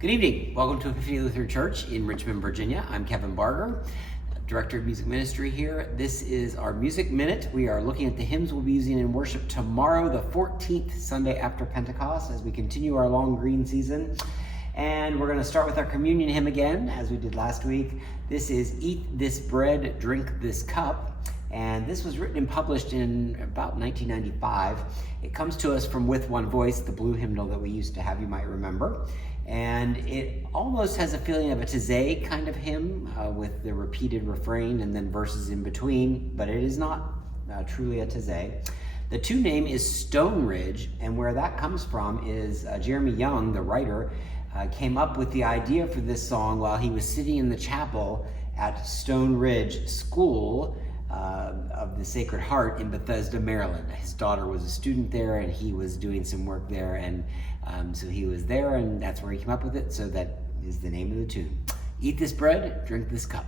Good evening. Welcome to Epiphany Lutheran Church in Richmond, Virginia. I'm Kevin Barger, Director of Music Ministry here. This is our Music Minute. We are looking at the hymns we'll be using in worship tomorrow, the 14th Sunday after Pentecost, as we continue our long green season. And we're going to start with our communion hymn again, as we did last week. This is Eat This Bread, Drink This Cup. And this was written and published in about 1995. It comes to us from With One Voice, the blue hymnal that we used to have, you might remember. And it almost has a feeling of a Taizé kind of hymn with the repeated refrain and then verses in between, but it is not truly a Taizé. The tune name is Stone Ridge, and where that comes from is Jeremy Young, the writer, came up with the idea for this song while he was sitting in the chapel at Stone Ridge School of the Sacred Heart in Bethesda, Maryland. His daughter was a student there, and he was doing some work there, and so he was there, and that's where he came up with it, so that is the name of the tune. Eat this bread, drink this cup.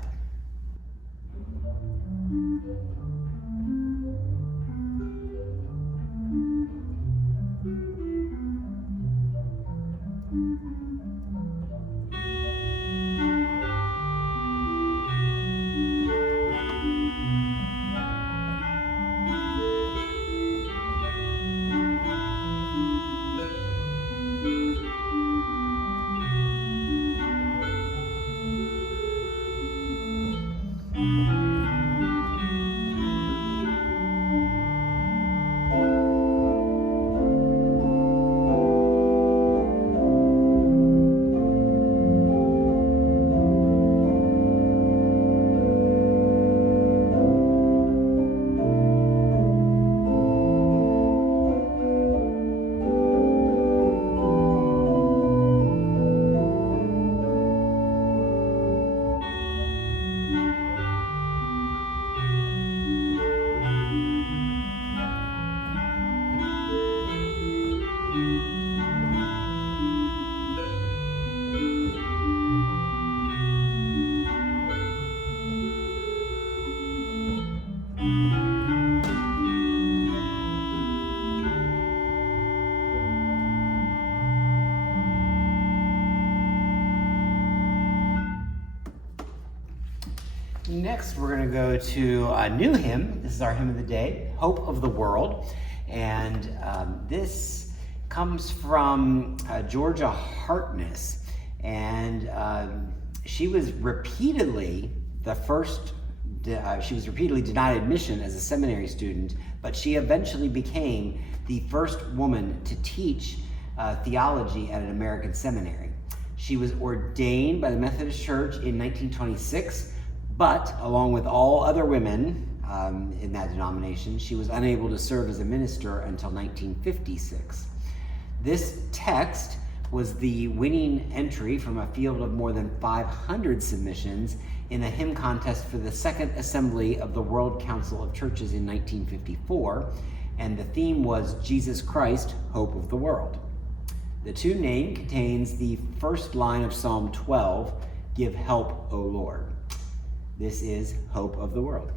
Next, we're going to go to a new hymn. This is our hymn of the day, Hope of the World. And this comes from Georgia Hartness. And she was repeatedly denied admission as a seminary student, but she eventually became the first woman to teach theology at an American seminary. She was ordained by the Methodist Church in 1926. But, along with all other women in that denomination, she was unable to serve as a minister until 1956. This text was the winning entry from a field of more than 500 submissions in a hymn contest for the Second Assembly of the World Council of Churches in 1954, and the theme was Jesus Christ, Hope of the World. The tune name contains the first line of Psalm 12, Give help, O Lord. This is Hope of the World.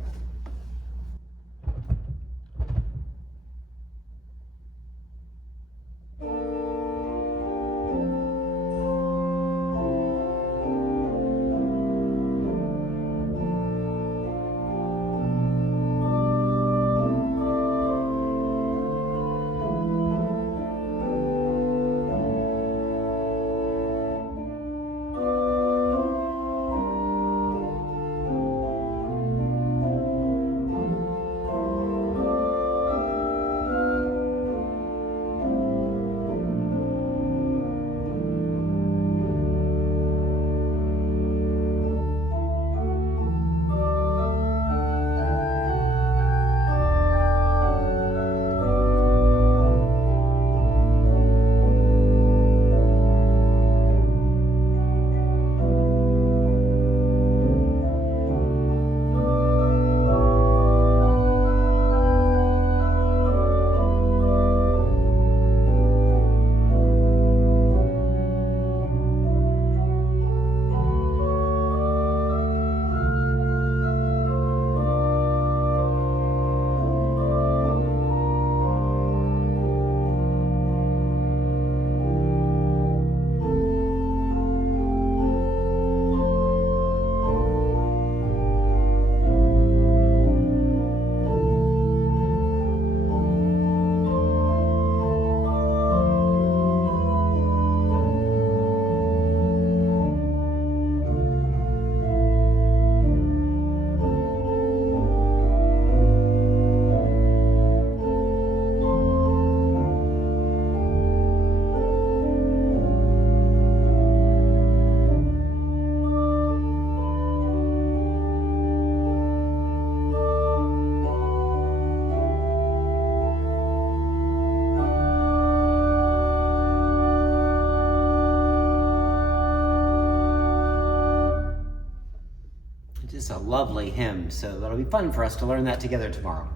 lovely hymn, so that'll be fun for us to learn that together tomorrow.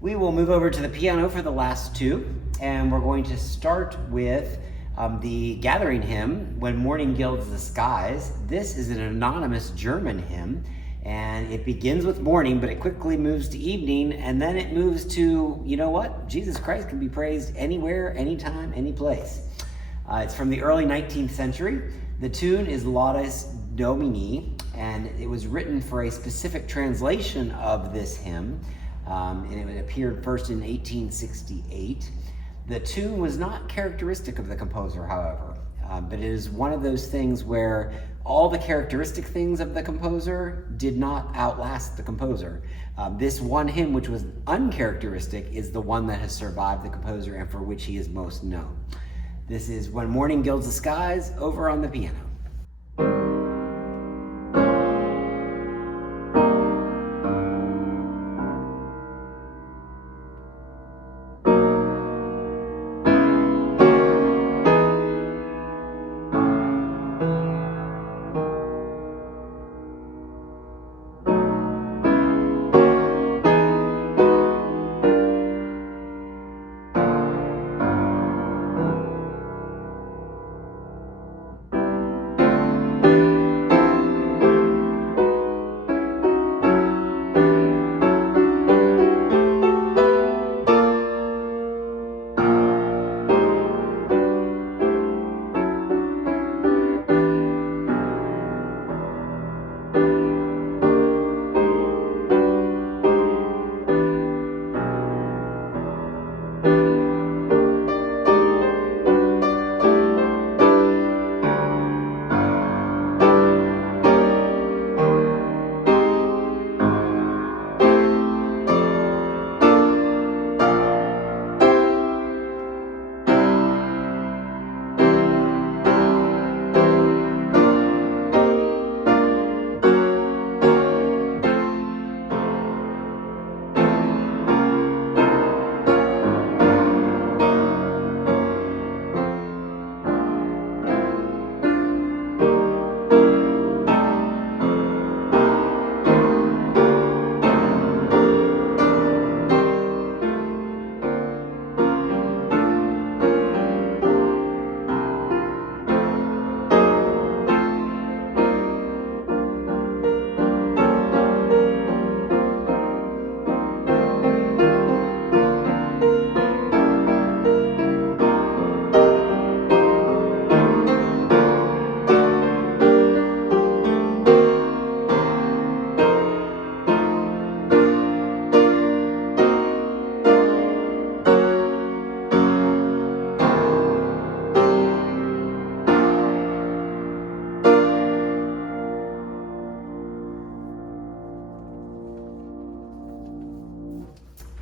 We will move over to the piano for the last two, and we're going to start with the gathering hymn, When Morning Gilds the Skies. This is an anonymous German hymn, and it begins with morning, but it quickly moves to evening, and then it moves to, you know what? Jesus Christ can be praised anywhere, anytime, any place. It's from the early 19th century. The tune is Laudes Domini, and it was written for a specific translation of this hymn, and it appeared first in 1868. The tune was not characteristic of the composer, however, but it is one of those things where all the characteristic things of the composer did not outlast the composer. This one hymn, which was uncharacteristic, is the one that has survived the composer and for which he is most known. This is When Morning Gilds the Skies, over on the piano.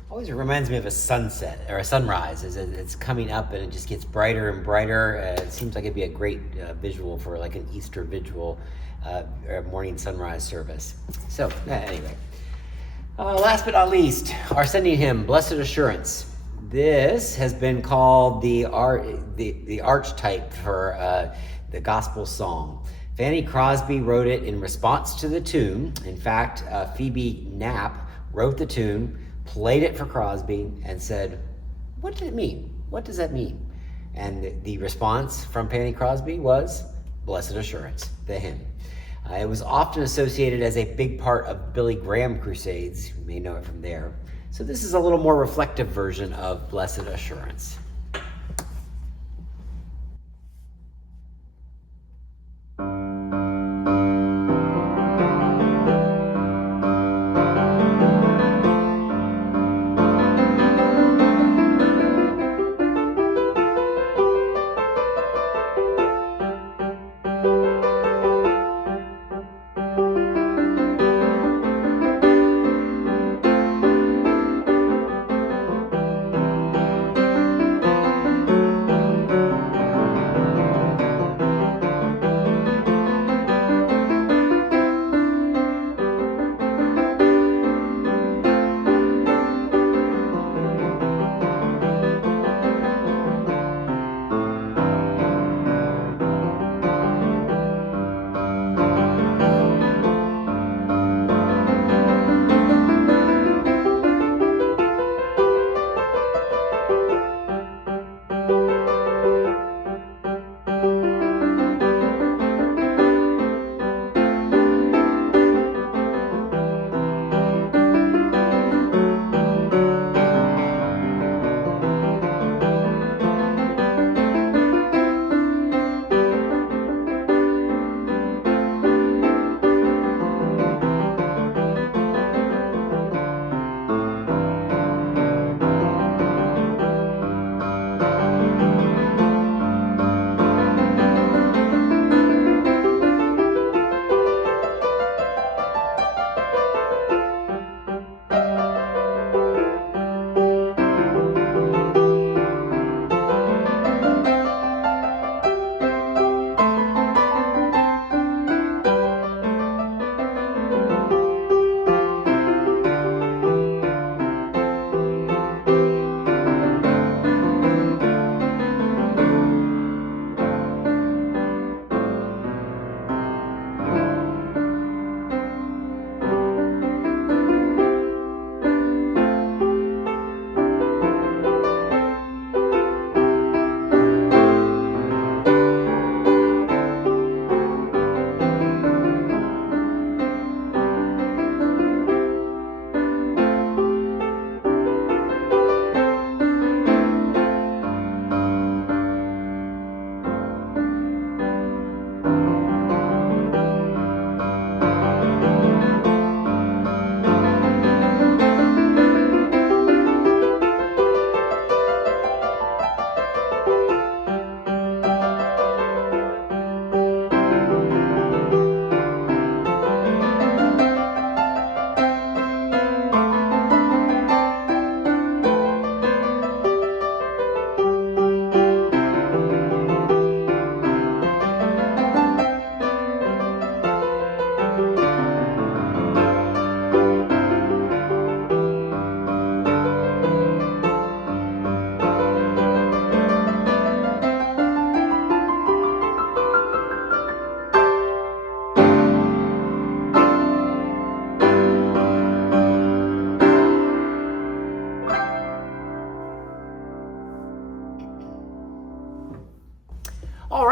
Always reminds me of a sunset or a sunrise as it's coming up and it just gets brighter and brighter. It seems like it'd be a great visual for like an Easter vigil or morning sunrise service. So anyway, last but not least, our sending hymn, Blessed Assurance. This has been called the archetype for the gospel song. Fanny Crosby wrote it in response to the tune. In fact, Phoebe Knapp wrote the tune, played it for Crosby, and said, "What did it mean? What does that mean?" And the response from Fanny Crosby was Blessed Assurance, the hymn. It was often associated as a big part of Billy Graham crusades. You may know it from there. So this is a little more reflective version of Blessed Assurance.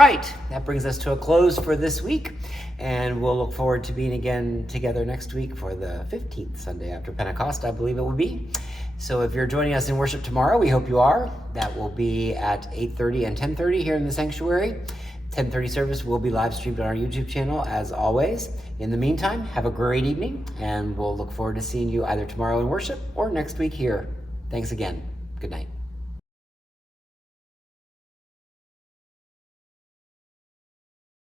right, that brings us to a close for this week, and we'll look forward to being again together next week for the 15th Sunday after Pentecost, I believe it will be. So if you're joining us in worship tomorrow, we hope you are. That will be at 8:30 and 10:30 here in the sanctuary. 10:30 service will be live streamed on our YouTube channel as always. In the meantime, have a great evening, and we'll look forward to seeing you either tomorrow in worship or next week here. Thanks again. Good night.